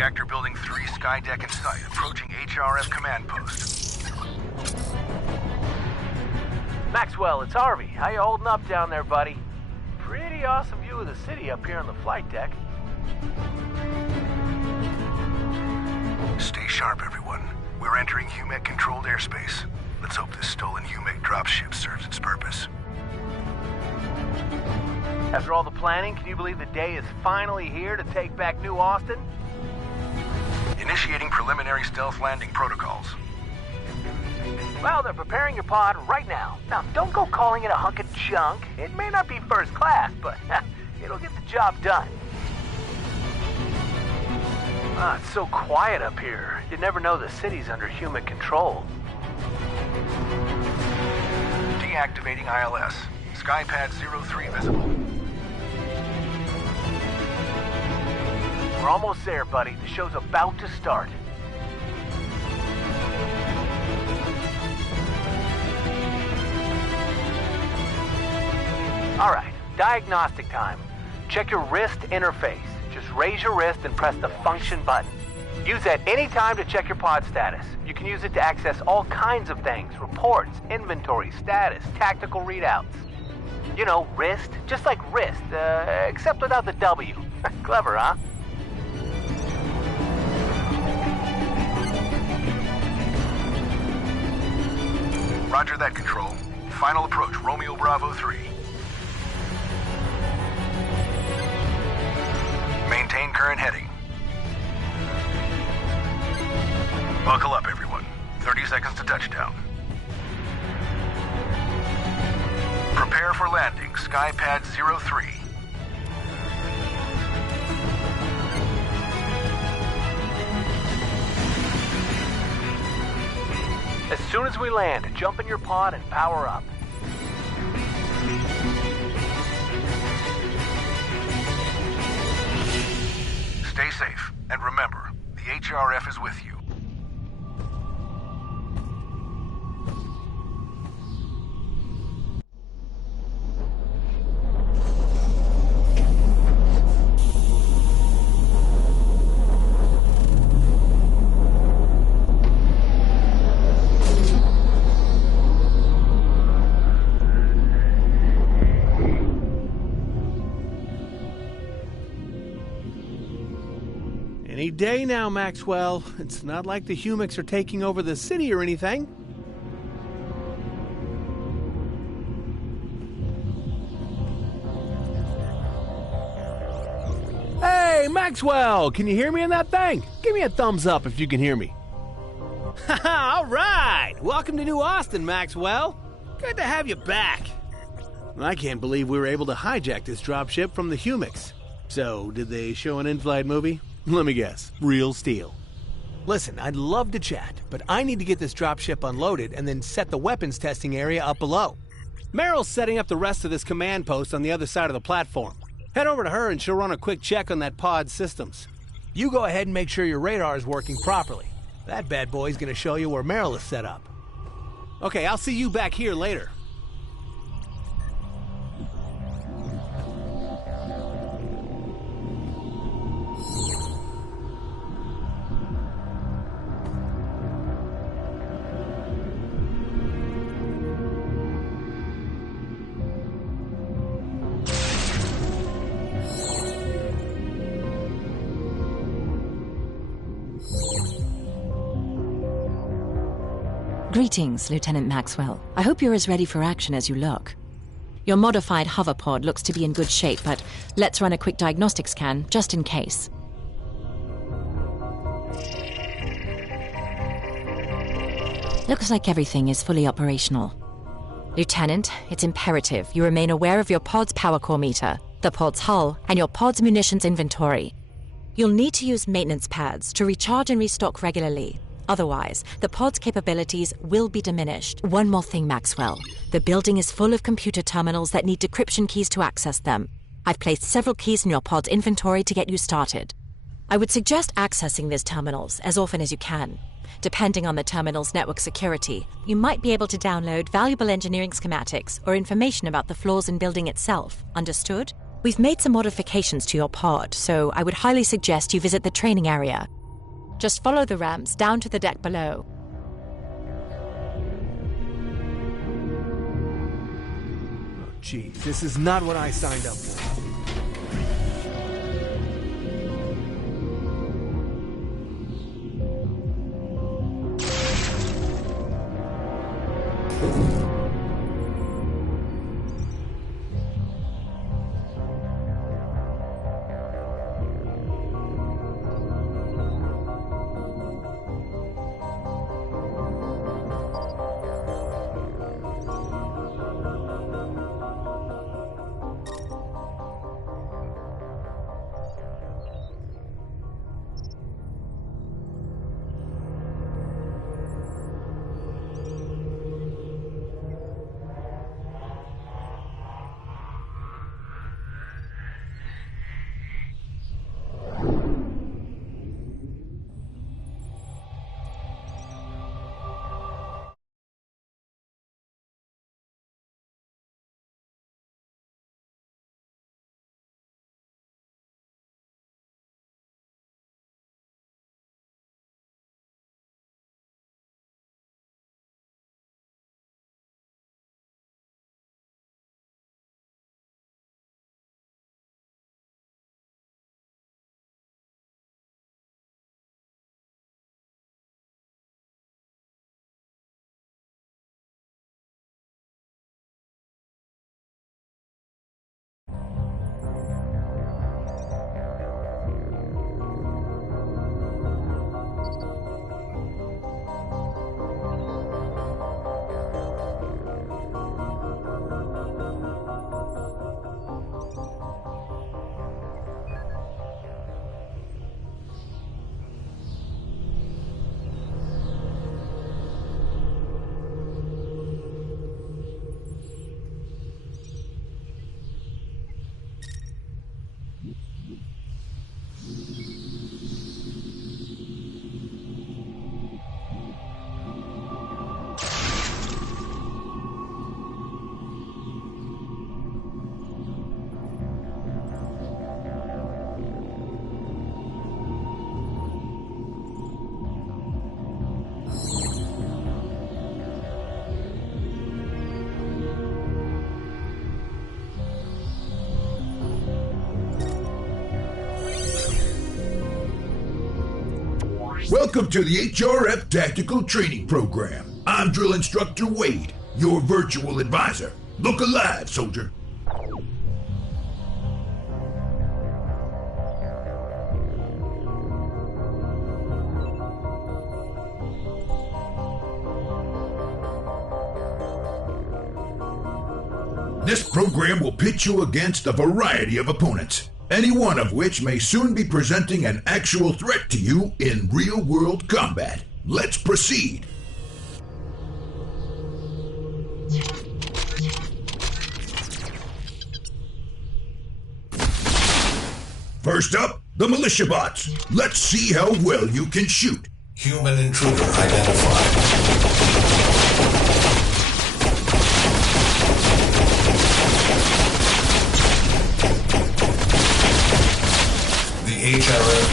Reactor Building 3 Skydeck in sight, approaching HRF command post. Maxwell, it's Harvey. How you holding up down there, buddy? Pretty awesome view of the city up here on the flight deck. Stay sharp, everyone. We're entering HUMEC-controlled airspace. Let's hope this stolen HUMEC dropship serves its purpose. After all the planning, can you believe the day is finally here to take back New Austin? Initiating preliminary stealth landing protocols. Well, they're preparing your pod right now. Now, don't go calling it a hunk of junk. It may not be first class, but it'll get the job done. It's so quiet up here. You never know the city's under HUMEC control. Deactivating ILS. Skypad 03 visible. We're almost there, buddy. The show's about to start. All right, diagnostic time. Check your wrist interface. Just raise your wrist and press the function button. Use that any time to check your pod status. You can use it to access all kinds of things. Reports, inventory, status, tactical readouts. You know, wrist, just like wrist, except without the W. Clever, huh? Roger that, Control. Final approach, Romeo Bravo 3. Maintain current heading. Buckle up, everyone. 30 seconds to touchdown. Prepare for landing, Skypad 03. As soon as we land, jump in your pod and power up. Stay safe, and remember, the HRF is with you. Any day now, Maxwell. It's not like the HUMECs are taking over the city or anything. Hey, Maxwell! Can you hear me in that thing? Give me a thumbs up if you can hear me. Haha, all right! Welcome to New Austin, Maxwell. Good to have you back. I can't believe we were able to hijack this dropship from the HUMECs. So, did they show an in-flight movie? Let me guess, real steel. Listen, I'd love to chat, but I need to get this dropship unloaded and then set the weapons testing area up below. Meryl's setting up the rest of this command post on the other side of the platform. Head over to her and she'll run a quick check on that pod's systems. You go ahead and make sure your radar is working properly. That bad boy's gonna show you where Meryl is set up. Okay, I'll see you back here later. Greetings, Lieutenant Maxwell. I hope you're as ready for action as you look. Your modified hoverpod looks to be in good shape, but let's run a quick diagnostic scan, just in case. Looks like everything is fully operational. Lieutenant, it's imperative you remain aware of your pod's power core meter, the pod's hull, and your pod's munitions inventory. You'll need to use maintenance pads to recharge and restock regularly. Otherwise, the pod's capabilities will be diminished. One more thing, Maxwell. The building is full of computer terminals that need decryption keys to access them. I've placed several keys in your pod's inventory to get you started. I would suggest accessing these terminals as often as you can. Depending on the terminal's network security, you might be able to download valuable engineering schematics or information about the floors and building itself. Understood? We've made some modifications to your pod, so I would highly suggest you visit the training area. Just follow the ramps down to the deck below. Oh, geez, this is not what I signed up for. Welcome to the HRF Tactical Training Program. I'm Drill Instructor Wade, your virtual advisor. Look alive, soldier. This program will pit you against a variety of opponents, any one of which may soon be presenting an actual threat to you in real-world combat. Let's proceed. First up, the militia bots. Let's see how well you can shoot. Human intruder identified. HRF.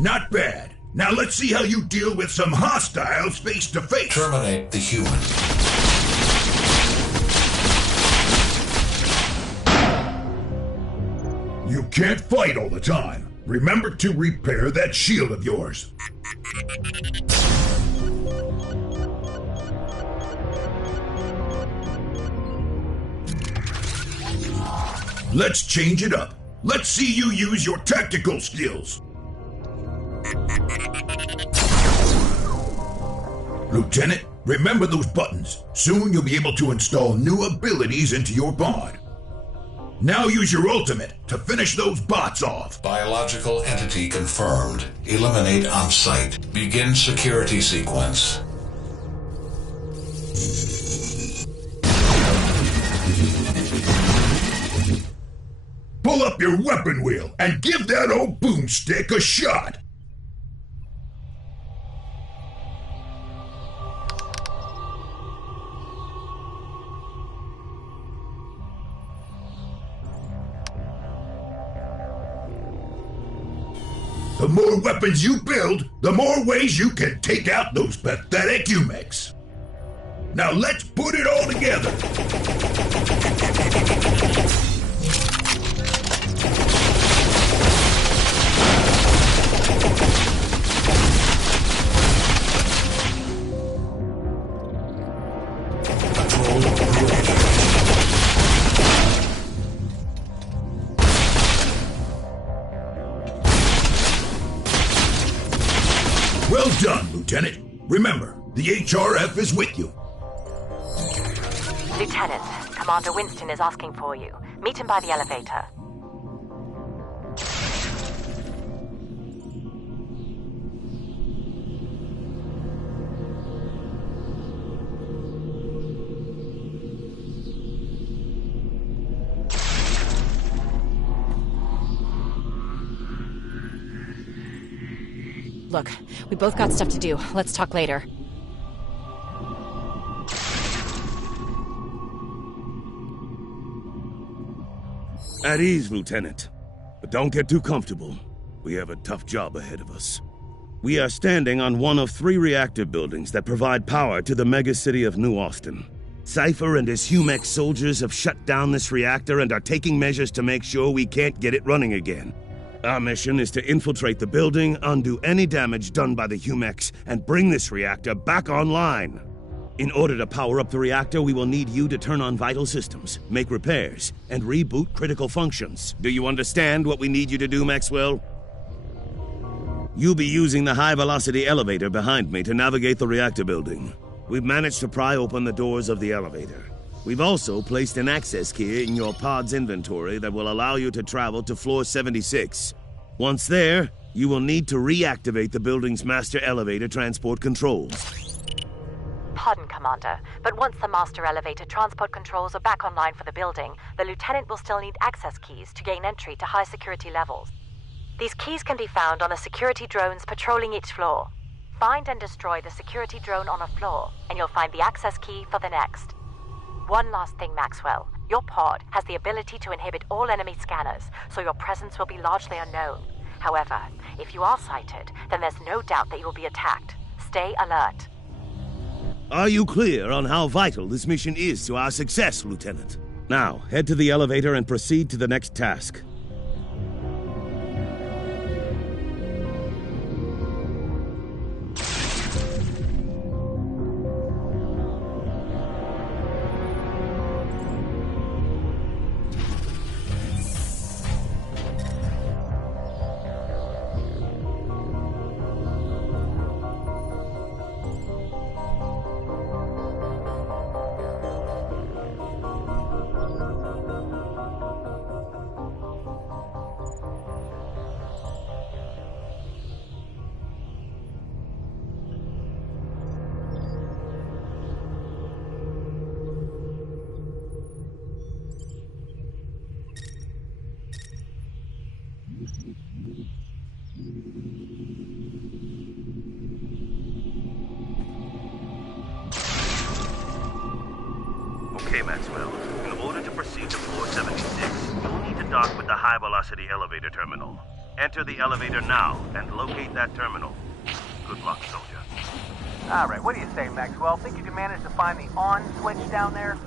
Not bad. Now let's see how you deal with some hostiles face to face. Terminate the human. You can't fight all the time. Remember to repair that shield of yours. Let's change it up. Let's see you use your tactical skills. Lieutenant, remember those buttons. Soon you'll be able to install new abilities into your pod. Now use your ultimate to finish those bots off. Biological entity confirmed. Eliminate on site. Begin security sequence. Pull up your weapon wheel and give that old boomstick a shot. The more weapons you build, the more ways you can take out those pathetic humans. Now let's put it all together. Well done, Lieutenant. Remember, the HRF is with you. Lieutenant, Commander Winston is asking for you. Meet him by the elevator. Look, we both got stuff to do. Let's talk later. At ease, Lieutenant. But don't get too comfortable. We have a tough job ahead of us. We are standing on one of 3 reactor buildings that provide power to the megacity of New Austin. Cypher and his Humex soldiers have shut down this reactor and are taking measures to make sure we can't get it running again. Our mission is to infiltrate the building, undo any damage done by the Humex, and bring this reactor back online. In order to power up the reactor, we will need you to turn on vital systems, make repairs, and reboot critical functions. Do you understand what we need you to do, Maxwell? You'll be using the high-velocity elevator behind me to navigate the reactor building. We've managed to pry open the doors of the elevator. We've also placed an access key in your pod's inventory that will allow you to travel to floor 76. Once there, you will need to reactivate the building's master elevator transport controls. Pardon, Commander, but once the master elevator transport controls are back online for the building, the Lieutenant will still need access keys to gain entry to high security levels. These keys can be found on the security drones patrolling each floor. Find and destroy the security drone on a floor, and you'll find the access key for the next. One last thing, Maxwell. Your pod has the ability to inhibit all enemy scanners, so your presence will be largely unknown. However, if you are sighted, then there's no doubt that you will be attacked. Stay alert. Are you clear on how vital this mission is to our success, Lieutenant? Now, head to the elevator and proceed to the next task. Okay, Maxwell. In order to proceed to floor 76, you'll need to dock with the high-velocity elevator terminal. Enter the elevator now and locate that terminal. Good luck, soldier. All right, what do you say, Maxwell? Think you can manage to find the on switch down there?